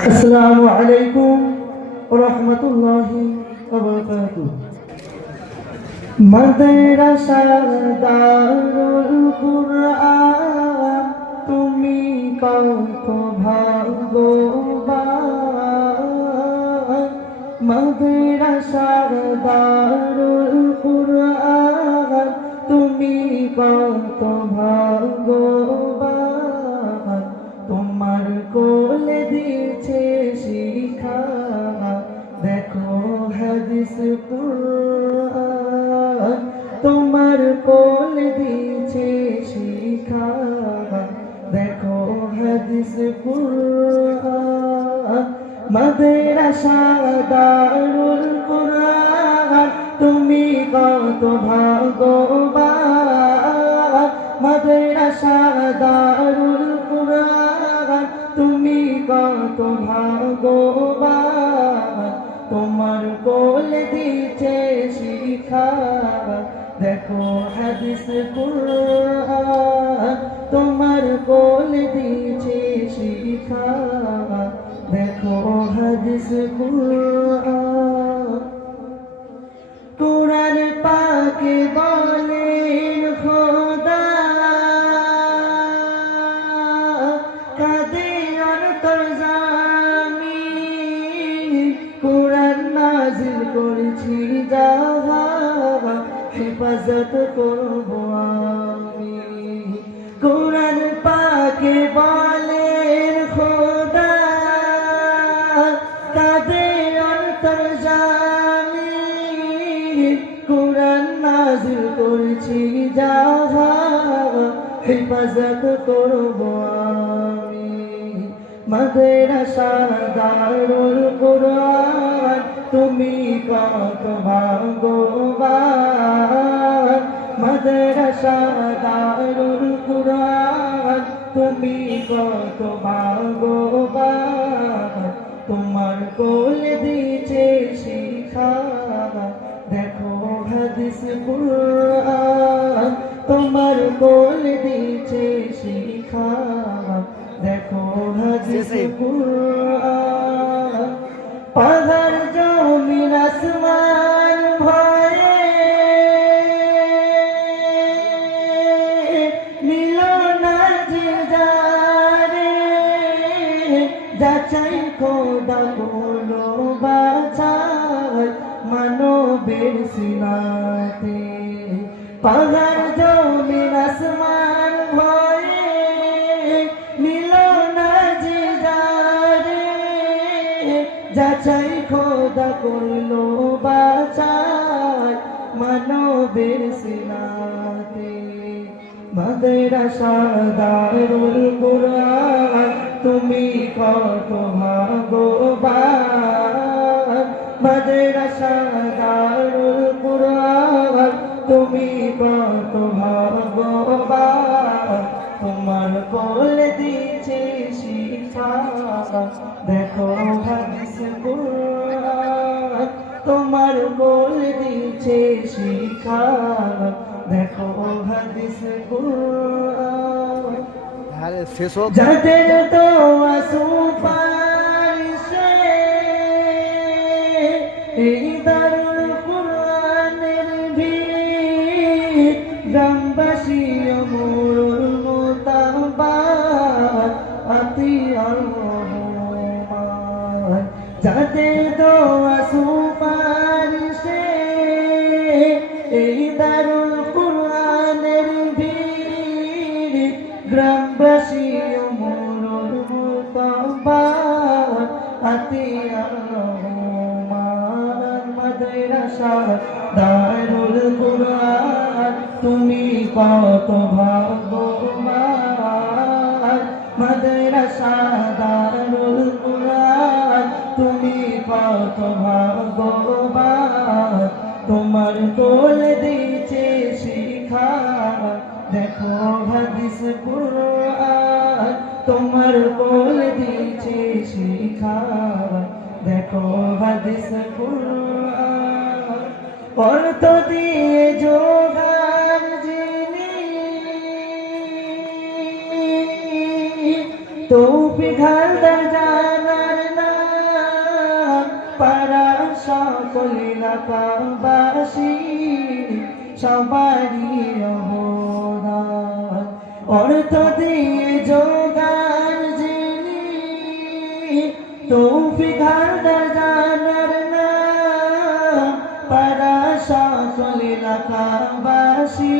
আসসালামু আলাইকুম ওয়া রাহমাতুল্লাহি ওয়া বারাকাতুহু। মাদ্রাসা দারুল কুরআন তুমি কত ভাগ্যবান। মাদ্রাসা দারুল কুরআন তুমি কত ভাগ্যবান। তোমার কোলে দিয়েছে শিক্ষা, দেখো হাদিস কুরআন। তোমার কোলে দিয়েছে শিক্ষা, দেখো হাদিস কুরআন। মাদ্রাসা দারুল কুরআন তুমি কত ভাগ্যবান। মাদ্রাসা দারুল কুরআন তুমি কত ভাগ্যবান। তোমার কোলে দিয়েছে শিক্ষা, দেখো হাদিস কুরআন। তোমার কোলে দিয়েছে শিক্ষা, দেখো হাদিস কুরআন। কুরআন পাকে বলেন খোদা, কাঁদে অন্তর্জামিন। কুরআন নাযিল করেছি যাহা, হেফাজত করব আমি। কুরআন পাকে বলেন খোদা, কাঁদে অন্তর্জামিন। কুরআন নাযিল করেছি যাহা, হেফাজত করব আমি। মাদ্রাসা দারুল কুরআন তুমি কত ভাগ্যবান। মাদ্রাসা দারুল কুরআন তুমি কত ভাগ্যবান। তোমার কোলে দিয়েছে শিক্ষা, দেখো হাদিস কুরআন। তোমার কোলে দিয়েছে শিক্ষা, দেখো হাদিস কুরআন। পাহাড় জমিন আসমান ভয়ে নিল না যে যারে, যাচাই খোদা করলো বাছাই মানবের সিনাতে। পাহাড় জমিন আসমান ভয়ে নিল না যে যারে, যাচাই খোদা করলো বাছাই মানবের সিনাতে। মাদ্রাসা দারুল কুরআন তুমি কত ভাগ্যবান। মাদ্রাসা দারুল কুরআন তুমি কত ভাগ্যবান। তোমার কোলে দিয়েছে শিক্ষা, দেখো হাদিস কুরআন। তোমার কোলে দিয়েছে শিক্ষা, দেখো হাদিস কুরআন। যাদের তো সুপারিশে এই দারুল কুরআনের ভিড়, গ্রামবাসী মোরল মোতাবাক আতিয়াল রহমান। যাদের তো সুপারিশে এই দারুল কুরআনের ভিড়, গ্রামবাসী মোরল মোতাবাক আতিয়াল রহমান। মাদ্রাসা দারুল কুরআন তুমি কত ভাগ্যবান। মাদ্রাসা দারুল কুরআন তুমি কত ভাগ্যবান। তোমার কোলে দিয়েছে শিক্ষা, দেখো হাদিস কুরআন। তোমার কোলে দিয়েছে শিক্ষা, দেখো হাদিস কুরআন। অর্থ দিয়ে যোগান যিনি, তৌফিক হালদার জানার সকল এলাকাবাসী সবারই অবদান। অর্থ দিয়ে যোগান যিনি তৌফিক হালদার জানার নাম, পাড়া সকল এলাকাবাসী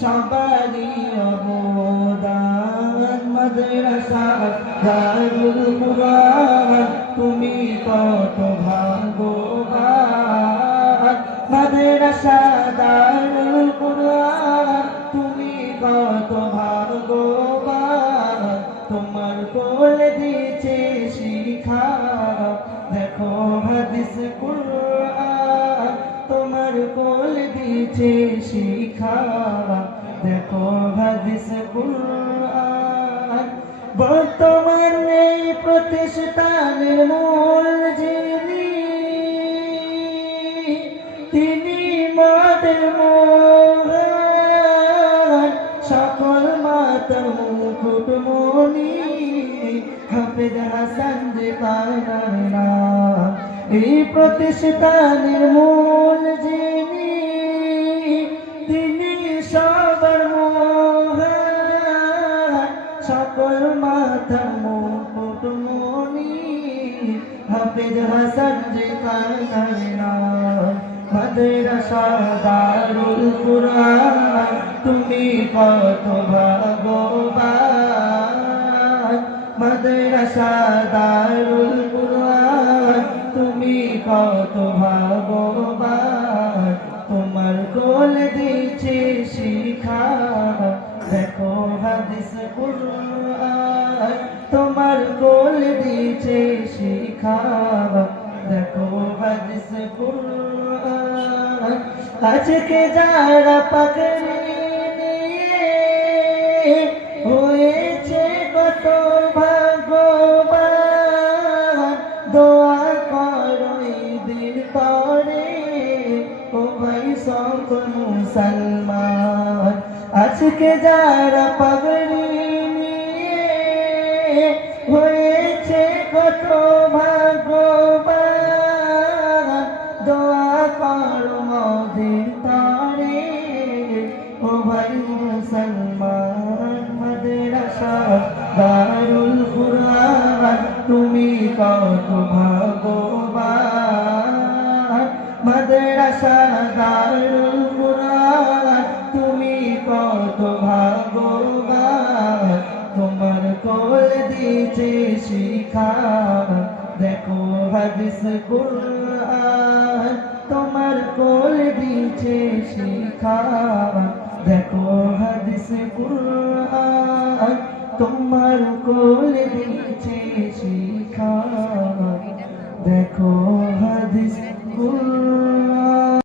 সবারই অবদান। মাদ্রাসা দারুল কুরআন তুমি কত ভাগ্যবান, মাদ্রাসা দারুল কুরআন তুমি কত ভাগ্যবান। তোমার কোলে দিয়েছে শিক্ষা, দেখো হাদিস কুরআন। তোমার কোলে দিয়েছে শিক্ষা, দেখো হাদিস কুরআন। বর্তমানে প্রতিষ্ঠানের মূল যিনি, তিনি মাদের মোহন, সকল মাতার মুকুটমণি হাফেজ হাসান যে পায়নার নাম। এই প্রতিষ্ঠানের মূল যিনি, তিনি সবার মোহন, সকল মাতার মুকুটমণি হাফেজ হাসান যে পায়নার নাম। মাদ্রাসা দারুল কুরআন তুমি কত ভাগ্যবান, মাদ্রাসা দারুল কুরআন তুমি কত ভাগ্যবান। তোমার কোলে দিয়েছে শিক্ষা, দেখো হাদিস কুরআন। তোমার কোলে দিয়েছে শিক্ষা, দেখো হাদিস কুরআন। আজকে যারা পাকড়ি নিয়ে হয়েছে কত ভাগ্যবান, দোয়া করো ঈদের পরে ও ভাই সকল মুসলমান। আজকে যারা পাগড়ি নিয়ে হয়েছে কত ভাগ্যবান, দোয়া করো মোদের তরে ও ভাই মুসলমান। মাদ্রাসা দারুল কুরআন তুমি কত ভাগ্যবান, মাদ্রাসা দারুল কুরআন তুমি কত ভাগ্যবান। তোমার কোলে দিয়েছে শিক্ষা, দেখো হাদিস কুরআন। তোমার কোলে দিয়েছে শিক্ষা, দেখো হাদিস কুরআন। তোমার কোলে দিয়েছে শিক্ষা।